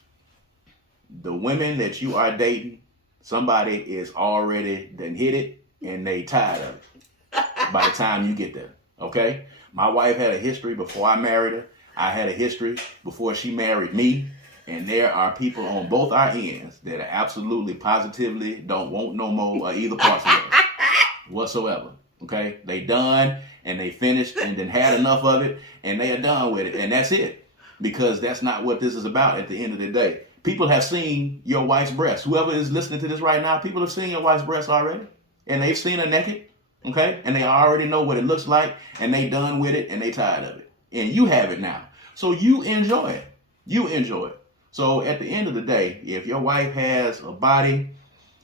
the women that you are dating, somebody is already done hit it and they tired of it by the time you get there, okay? My wife had a history before I married her. I had a history before she married me. And there are people on both our ends that are absolutely, positively don't want no more of either parts of it whatsoever. Okay? They done and they finished and then had enough of it and they are done with it. And that's it. Because that's not what this is about at the end of the day. People have seen your wife's breasts. Whoever is listening to this right now, people have seen your wife's breasts already. And they've seen her naked. Okay? And they already know what it looks like and they done with it and they tired of it. And you have it now. So you enjoy it. You enjoy it. So at the end of the day, if your wife has a body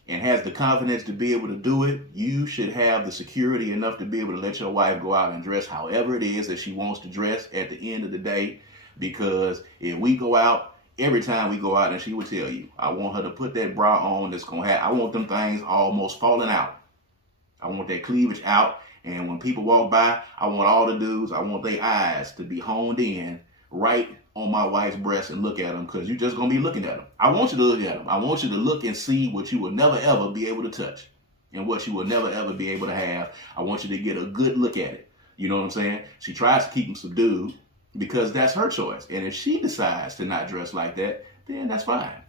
and has the confidence to be able to do it, you should have the security enough to be able to let your wife go out and dress however it is that she wants to dress at the end of the day. Because if we go out, every time we go out, and she would tell you, I want her to put that bra on that's going to have, I want them things almost falling out. I want that cleavage out. And when people walk by, I want all the dudes, I want their eyes to be honed in right on my wife's breast and look at them because you're just going to be looking at them. I want you to look at them. I want you to look and see what you will never, ever be able to touch and what you will never, ever be able to have. I want you to get a good look at it. You know what I'm saying? She tries to keep them subdued because that's her choice. And if she decides to not dress like that, then that's fine.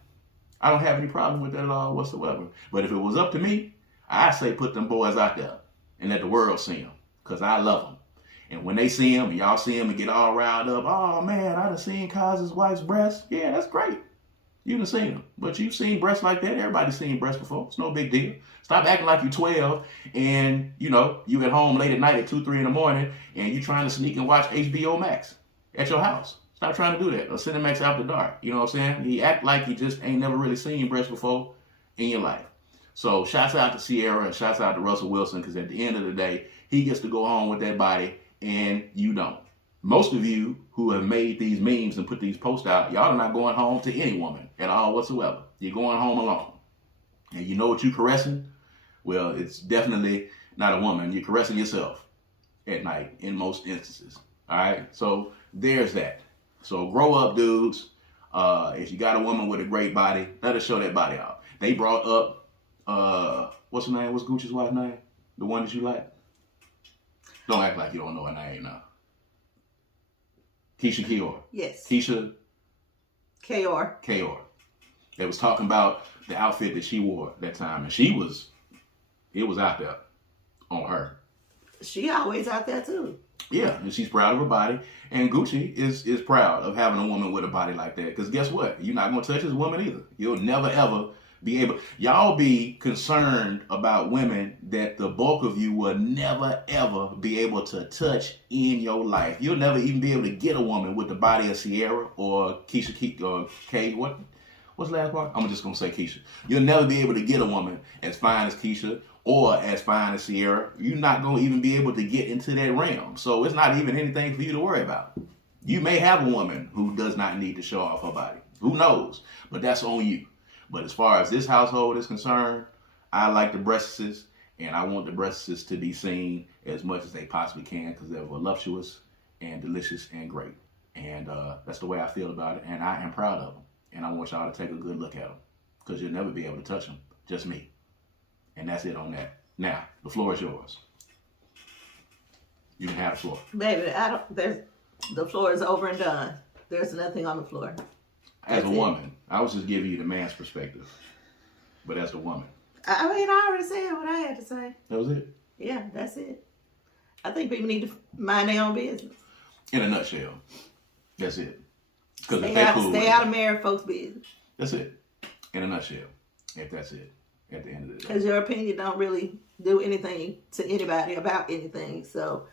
I don't have any problem with that at all whatsoever. But if it was up to me, I say put them boys out there and let the world see them because I love them. And when they see him, and y'all see him and get all riled up, oh man, I done seen Kaz's wife's breasts. Yeah, that's great. You done seen them. But you've seen breasts like that. Everybody's seen breasts before. It's no big deal. Stop acting like you're 12 and, you at home late at night at 2, 3 in the morning and you trying to sneak and watch HBO Max at your house. Stop trying to do that. Or Cinemax After Dark. You know what I'm saying? You act like you just ain't never really seen breasts before in your life. So shouts out to Ciara and shouts out to RussellWilson because at the end of the day, he gets to go home with that body and you don't. Most of you who have made these memes and put these posts out, y'all are not going home to any woman at all whatsoever. You're going home alone. And you know what you're caressing? Well, it's definitely not a woman. You're caressing yourself at night in most instances. All right. So there's that. So grow up, dudes. If you got a woman with a great body, let her show that body out. They brought up, what's her name? What's Gucci's wife's name? The one that you like? Don't act like you don't know her name now. Keisha Kior. Yes. Keisha Kayor. They was talking about the outfit that she wore that time, and it was out there on her. She always out there too. Yeah, and she's proud of her body, and Gucci is proud of having a woman with a body like that. Because guess what? You're not gonna touch this woman either. You'll never ever be able. Y'all be concerned about women that the bulk of you will never ever be able to touch in your life. You'll never even be able to get a woman with the body of Ciara or Keisha or Kay. What's the last part? I'm just gonna say Keisha. You'll never be able to get a woman as fine as Keisha or as fine as Ciara. You're not gonna even be able to get into that realm. So it's not even anything for you to worry about. You may have a woman who does not need to show off her body. Who knows? But that's on you. But as far as this household is concerned, I like the breasts, and I want the breasts to be seen as much as they possibly can because they're voluptuous and delicious and great. And that's the way I feel about it, and I am proud of them. And I want y'all to take a good look at them because you'll never be able to touch them, just me. And that's it on that. Now, the floor is yours. You can have the floor. Baby, the floor is over and done. There's nothing on the floor. As a woman, I was just giving you the man's perspective. But as a woman. I mean, I already said what I had to say. That was it? Yeah, that's it. I think people need to mind their own business. In a nutshell. That's it. Stay out of married folks' business. That's it. In a nutshell. If that's it. At the end of the day. Because your opinion don't really do anything to anybody about anything. So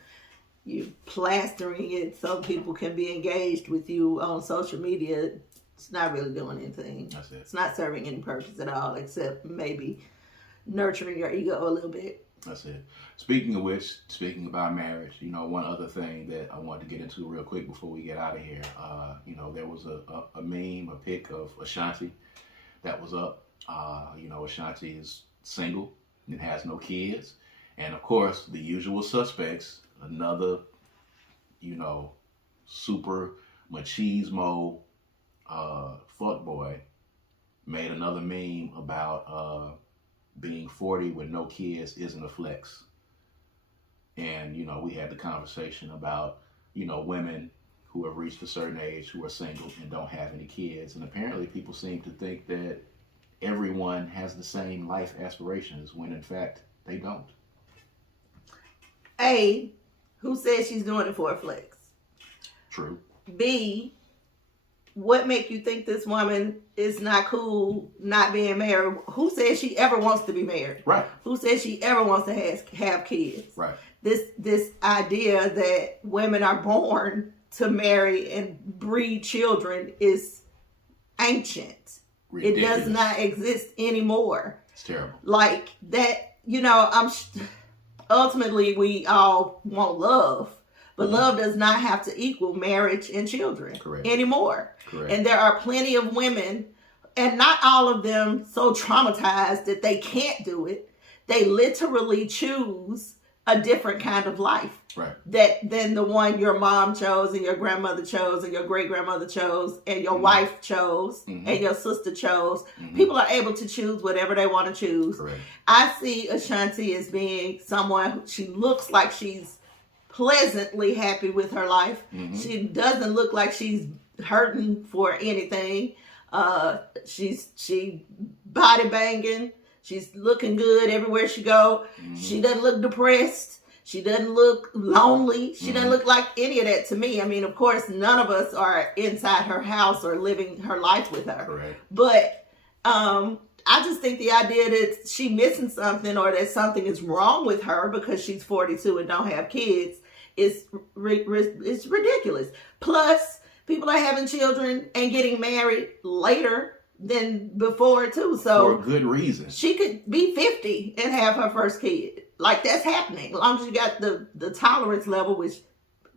you plastering it so people can be engaged with you on social media. It's not really doing anything. That's it. It's not serving any purpose at all, except maybe nurturing your ego a little bit. That's it. Speaking of which, speaking about marriage, one other thing that I wanted to get into real quick before we get out of here, there was a meme, a pic of Ashanti that was up. Ashanti is single and has no kids. And of course, the usual suspects, another, super machismo fuckboy, made another meme about being 40 with no kids isn't a flex. And, we had the conversation about, women who have reached a certain age who are single and don't have any kids. And apparently people seem to think that everyone has the same life aspirations when in fact they don't. A, who says she's doing it for a flex? True. B, what make you think this woman is not cool not being married? Who says she ever wants to be married? Right. Who says she ever wants to have kids? Right. This idea that women are born to marry and breed children is ancient. Ridiculous. It does not exist anymore. It's terrible. Like that, ultimately we all want love. But love does not have to equal marriage and children anymore. Correct. And there are plenty of women, and not all of them so traumatized that they can't do it. They literally choose a different kind of life than the one your mom chose and your grandmother chose and your great-grandmother chose and your wife chose and your sister chose. People are able to choose whatever they want to choose. Correct. I see Ashanti as being someone who she looks like she's pleasantly happy with her life. She doesn't look like she's hurting for anything. She body banging. She's looking good everywhere she go. She doesn't look depressed. She doesn't look lonely. She doesn't look like any of that to me. I mean, of course, none of us are inside her house or living her life with her. Correct. But I just think the idea that she's missing something or that something is wrong with her because she's 42 and don't have kids is ridiculous. Plus, people are having children and getting married later than before too. So for a good reason. She could be 50 and have her first kid. Like, that's happening. As long as you got the tolerance level, which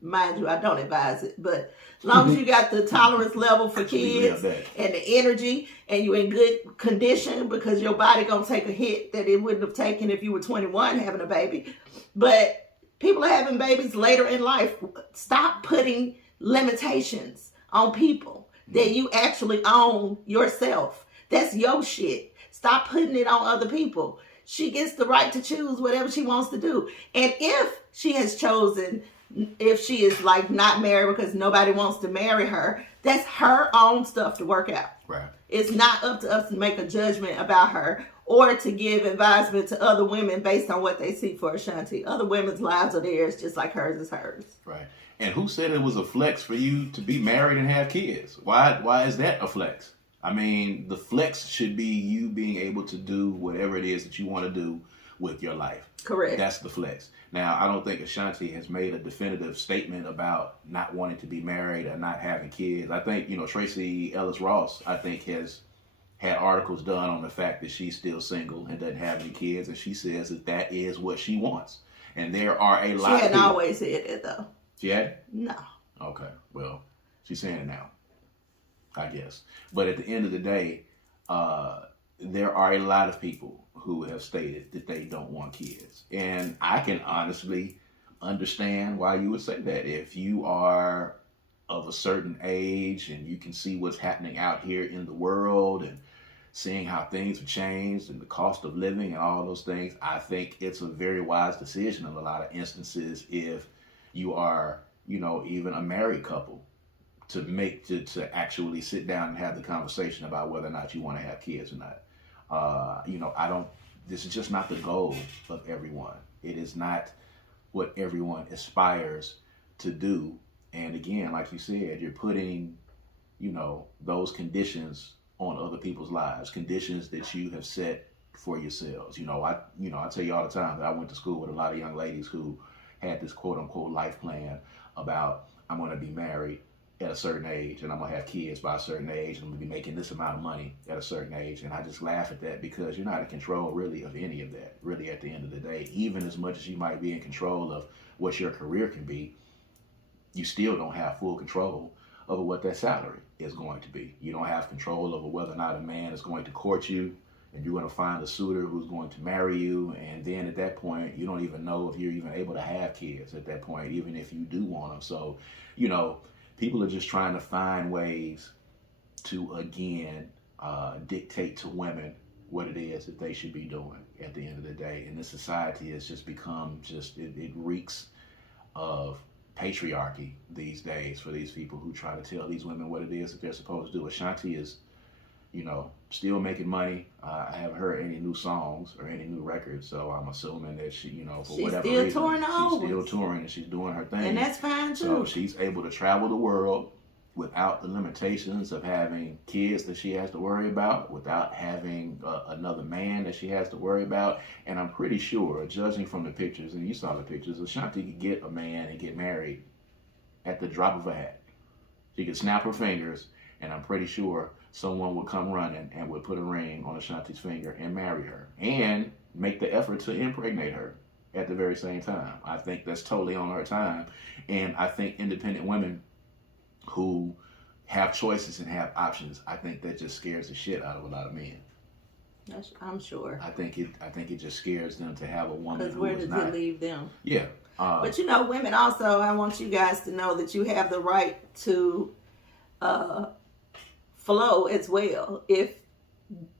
mind you, I don't advise it, but as long as you got the tolerance level for kids and the energy, and you're in good condition, because your body gonna take a hit that it wouldn't have taken if you were 21 having a baby. But people are having babies later in life. Stop putting limitations on people that you actually own yourself. That's your shit. Stop putting it on other people. She gets the right to choose whatever she wants to do. And if she has chosen, if she is like not married because nobody wants to marry her, that's her own stuff to work out. Right. It's not up to us to make a judgment about her or to give advisement to other women based on what they see for Ashanti. Other women's lives are theirs, just like hers is hers. Right. And who said it was a flex for you to be married and have kids? Why is that a flex? I mean, the flex should be you being able to do whatever it is that you want to do with your life. Correct. That's the flex. Now, I don't think Ashanti has made a definitive statement about not wanting to be married or not having kids. I think, Tracy Ellis Ross, I think, has had articles done on the fact that she's still single and doesn't have any kids, and she says that is what she wants. And there are a lot of people. She hadn't always said it, though. She had? No. Okay. Well, she's saying it now, I guess. But at the end of the day, there are a lot of people who have stated that they don't want kids. And I can honestly understand why you would say that. If you are of a certain age and you can see what's happening out here in the world and seeing how things have changed and the cost of living and all those things, I think it's a very wise decision in a lot of instances if you are, even a married couple, to actually sit down and have the conversation about whether or not you want to have kids or not. This is just not the goal of everyone. It is not what everyone aspires to do. And again, like you said, you're putting, those conditions on other people's lives, conditions that you have set for yourselves. I tell you all the time that I went to school with a lot of young ladies who had this quote unquote life plan about, I'm going to be married at a certain age and I'm going to have kids by a certain age and I'm going to be making this amount of money at a certain age. And I just laugh at that because you're not in control really of any of that, really at the end of the day. Even as much as you might be in control of what your career can be, you still don't have full control over what that salary is going to be. You don't have control over whether or not a man is going to court you and you're going to find a suitor who's going to marry you. And then at that point, you don't even know if you're even able to have kids at that point, even if you do want them. So, people are just trying to find ways to, again, dictate to women what it is that they should be doing at the end of the day. And this society has just become it reeks of patriarchy these days for these people who try to tell these women what it is that they're supposed to do. Ashanti is, still making money. I haven't heard any new songs or any new records, so I'm assuming that she, for whatever reason, she's still touring and she's doing her thing. And that's fine too. So she's able to travel the world without the limitations of having kids that she has to worry about, without having another man that she has to worry about. And I'm pretty sure, judging from the pictures, and you saw the pictures, Ashanti could get a man and get married at the drop of a hat. She could snap her fingers, and I'm pretty sure someone would come running and would put a ring on Ashanti's finger and marry her and make the effort to impregnate her at the very same time. I think that's totally on her time. And I think independent women who have choices and have options, I think that just scares the shit out of a lot of men. I'm sure. I think it just scares them to have a woman because who where is does not. it leave them? Yeah. But women also, I want you guys to know that you have the right to flow as well. If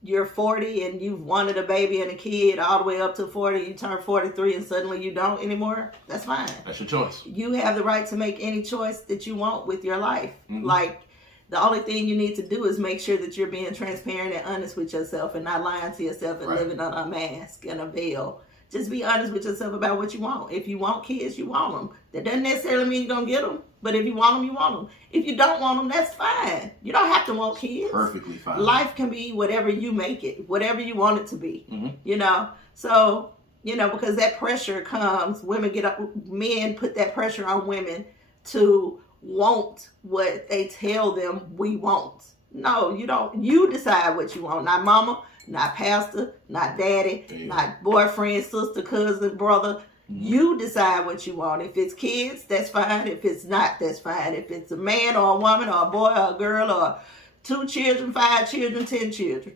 you're 40 and you've wanted a baby and a kid all the way up to 40, you turn 43 and suddenly you don't anymore, that's fine. That's your choice. You have the right to make any choice that you want with your life. Mm-hmm. Like, the only thing you need to do is make sure that you're being transparent and honest with yourself and not lying to yourself and living on a mask and a veil. Just be honest with yourself about what you want. If you want kids, you want them. That doesn't necessarily mean you're going to get them. But if you want them, you want them. If you don't want them, that's fine. You don't have to want kids. Perfectly fine. Life can be whatever you make it, whatever you want it to be. Mm-hmm. So, because that pressure comes, men put that pressure on women to want what they tell them we want. No, you don't. You decide what you want, not mama, not pastor, not daddy, not boyfriend, sister, cousin, brother. You decide what you want. If it's kids, that's fine. If it's not, that's fine. If it's a man or a woman or a boy or a girl or 2 children, 5 children, 10 children,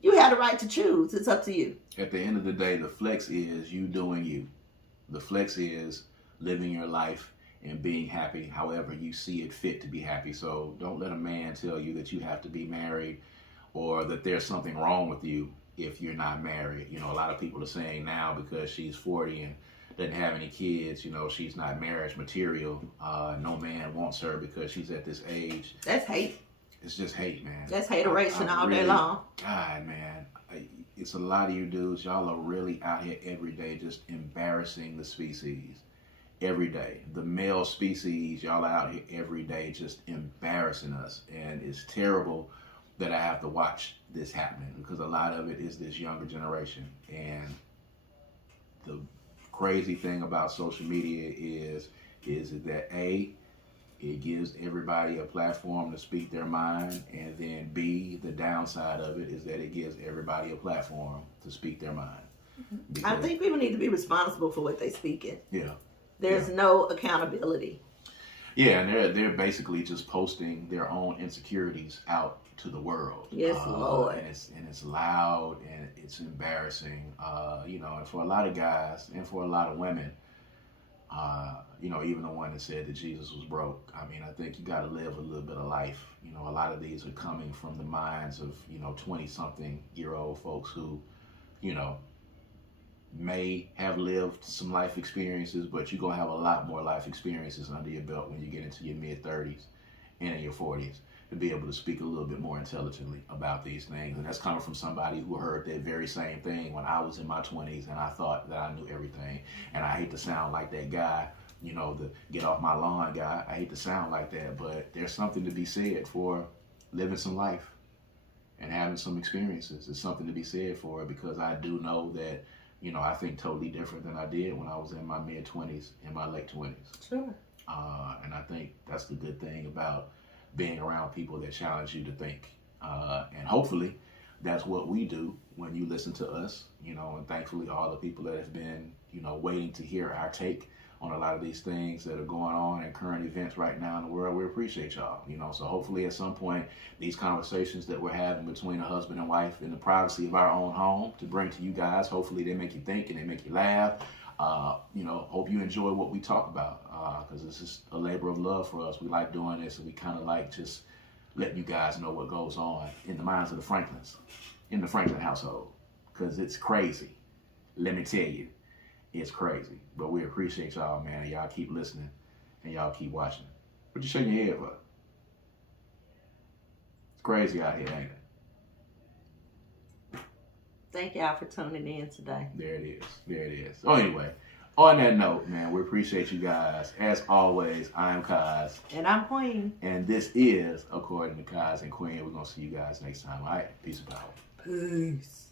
you have the right to choose. It's up to you. At the end of the day, the flex is you doing you. The flex is living your life and being happy however you see it fit to be happy. So don't let a man tell you that you have to be married or that there's something wrong with you if you're not married. You know, a lot of people are saying now because she's 40 and doesn't have any kids, you know, she's not marriage material. No man wants her because she's at this age. That's hate. It's just hate, man. That's hateration all day long. God, man. It's a lot of you dudes. Y'all are really out here every day just embarrassing the species. Every day. The male species, y'all are out here every day just embarrassing us. And it's terrible that I have to watch this happening because a lot of it is this younger generation. And the crazy thing about social media is that A, it gives everybody a platform to speak their mind, and then B, the downside of it is that it gives everybody a platform to speak their mind. I think people need to be responsible for what they speak in. Yeah. There's no accountability. Yeah, and they're basically just posting their own insecurities out to the world. Yes, Lord. And it's loud and it's embarrassing. You know, and for a lot of guys and for a lot of women, you know, even the one that said that Jesus was broke. I mean, I think you got to live a little bit of life. You know, a lot of these are coming from the minds of, you know, 20-something-year-old folks who, you know, may have lived some life experiences, but you're going to have a lot more life experiences under your belt when you get into your mid-30s and in your 40s to be able to speak a little bit more intelligently about these things. And that's coming from somebody who heard that very same thing when I was in my 20s and I thought that I knew everything. And I hate to sound like that guy, you know, the get off my lawn guy. I hate to sound like that, but there's something to be said for living some life and having some experiences. There's something to be said for it because I do know that, you know, I think totally different than I did when I was in my mid-20s and my late 20s. Sure. And I think that's the good thing about being around people that challenge you to think. And hopefully that's what we do when you listen to us, you know, and thankfully all the people that have been, you know, waiting to hear our take on a lot of these things that are going on in current events right now in the world. We appreciate y'all, you know, so hopefully at some point these conversations that we're having between a husband and wife in the privacy of our own home to bring to you guys, hopefully they make you think and they make you laugh. You know, hope you enjoy what we talk about because this is a labor of love for us. We like doing this and we kind of like just letting you guys know what goes on in the minds of the Franklins, in the Franklin household, because it's crazy. Let me tell you. It's crazy, but we appreciate y'all, man, and y'all keep listening, and y'all keep watching. What you shaking your head for? It's crazy out here, ain't it? Thank y'all for tuning in today. There it is. There it is. So anyway, on that note, man, we appreciate you guys. As always, I'm Kaz. And I'm Queen. And this is According to Kaz and Queen. We're going to see you guys next time. All right? Peace and power. Peace.